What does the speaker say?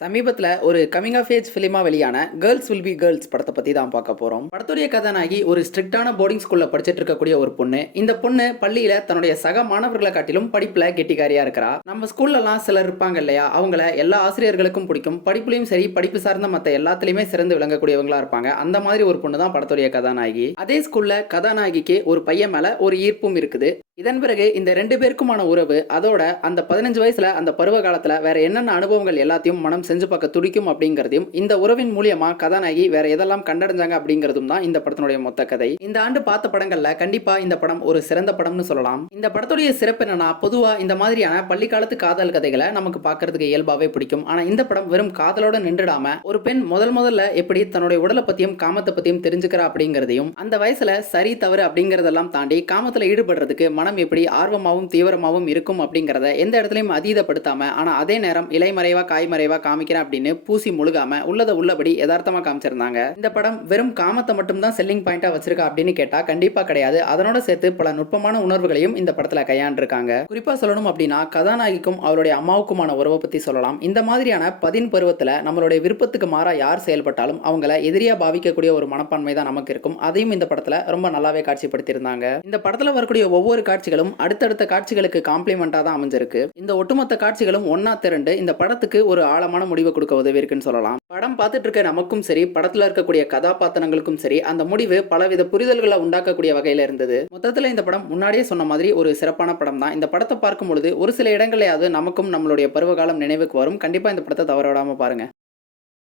சமீபத்துல ஒரு coming of age ஃபிலிமா வெளியான கேர்ள்ஸ் வில் பி கேர்ள்ஸ் படத்தை பத்தி தான் பார்க்க போறோம். படத்துடைய கதாநாயகி ஒரு ஸ்ட்ரிக்டான போர்டிங் ஸ்கூல்ல படிச்சிட்டு இருக்கக்கூடிய ஒரு பொண்ணு. இந்த பொண்ணு பள்ளியில தன்னுடைய சக மாணவர்களை காட்டிலும் படிப்புல கெட்டிக்காரியா இருக்கிறா. நம்ம ஸ்கூல்ல எல்லாம் சிலர் இருப்பாங்க இல்லையா, அவங்கள எல்லா ஆசிரியர்களுக்கும் பிடிக்கும். படிப்புலயும் சரி, படிப்பு சார்ந்த மத்த எல்லாத்துலயுமே சிறந்து விளங்கக்கூடியவங்களா இருப்பாங்க. அந்த மாதிரி ஒரு பொண்ணு தான் படத்துடைய கதாநாயகி. அதே ஸ்கூல்ல கதாநாயகிக்கு ஒரு பையன் மேல ஒரு ஈர்ப்பும் இருக்குது. இதன் பிறகு இந்த 2 பேருக்குமான உறவு, அதோட அந்த 15 வயசுல அந்த பருவ காலத்துல வேற என்னென்ன அனுபவங்கள் எல்லாத்தையும் மனம் செஞ்சு பார்க்க துடிக்கும் அப்படிங்கிறதையும், இந்த உறவின் மூலியமா கதாநாயகி வேற எதெல்லாம் கண்டடைஞ்சாங்க அப்படிங்கிறதும் தான் இந்த படத்தினுடைய மொத்த கதை. இந்த ஆண்டு பார்த்த படங்கள்ல கண்டிப்பா இந்த படம் ஒரு சிறந்த படம்னு சொல்லலாம். இந்த படத்துடைய சிறப்பு என்னன்னா, பொதுவா இந்த மாதிரியான பள்ளிக்காலத்து காதல் கதைகளை நமக்கு பார்க்கறதுக்கு இயல்பாவே பிடிக்கும். ஆனா இந்த படம் வெறும் காதலோட நின்றுடாம, ஒரு பெண் முதல்ல எப்படி தன்னுடைய உடலை பத்தியும் காமத்தை பத்தியும் தெரிஞ்சுக்கிறா அப்படிங்கிறதையும், அந்த வயசுல சரி தவறு அப்படிங்கறதெல்லாம் தாண்டி காமத்துல ஈடுபடுறதுக்கு மனம் எப்படி ஆர்வமாவும் தீவிரமாவும் இருக்கும் அப்படிங்கறத எந்த இடத்துலயும் அதீதப்படுத்தாம, ஆனா அதே நேரம் இலைமறைவா காய்மறைவா காமிக்கிறேன் அப்படின்னு பூசி முழுகாம உள்ளத உள்ளபடி யதார்த்தமா காமிச்சிருந்தாங்க. இந்த படம் வெறும் காமத்தை மட்டும் தான் செல்லிங் பாயிண்டா வச்சிருக்கா அப்படின்னு கேட்டா கண்டிப்பா கிடையாது. அதனோட சேர்த்து பல நுட்பமான உணர்வுகளையும் இந்த படத்துல கையாண்டிருக்காங்க. குறிப்பா சொல்லணும் அப்படின்னா, கதாநாயகிக்கும் அவருடைய அம்மாவுக்குமான உறவை பத்தி சொல்லலாம். இந்த மாதிரியான 10 பருவத்துல நம்மளுடைய விருப்பத்துக்கு மாறா யார் செயல்பட்டாலும் அவங்கள எதிரியா பாவிக்கக்கூடிய ஒரு மனப்பான்மை தான் நமக்கு இருக்கும். அதையும் இந்த படத்துல ரொம்ப நல்லாவே காட்சிப்படுத்தியிருந்தாங்க. இந்த படத்துல வரக்கூடிய ஒவ்வொரு காட்சிகளும் அடுத்தடுத்த காட்சிகளுக்கு காம்ப்ளிமெண்டா தான் அமைஞ்சிருக்கு. இந்த ஒட்டுமொத்த காட்சிகளும் ஒன்னா திரண்டு இந்த படத்துக்கு ஒரு ஆழமான முடிவை கொடுக்க உதவி இருக்குன்னு சொல்லலாம். படம் பார்த்துட்டு இருக்க நமக்கும் சரி, படத்துல இருக்கக்கூடிய கதாபாத்திரங்களுக்கும் சரி, அந்த முடிவு பலவித புரிதல்களை உண்டாக்கக்கூடிய வகையில இருந்தது. மொத்தத்துல இந்த படம் முன்னாடியே சொன்ன மாதிரி ஒரு சிறப்பான படம் தான். இந்த படத்தை பார்க்கும் பொழுது ஒரு சில இடங்களையாவது நமக்கும் நம்மளுடைய பருவகாலம் நினைவுக்கு வரும். கண்டிப்பா இந்த படத்தை தவற விடாம பாருங்க.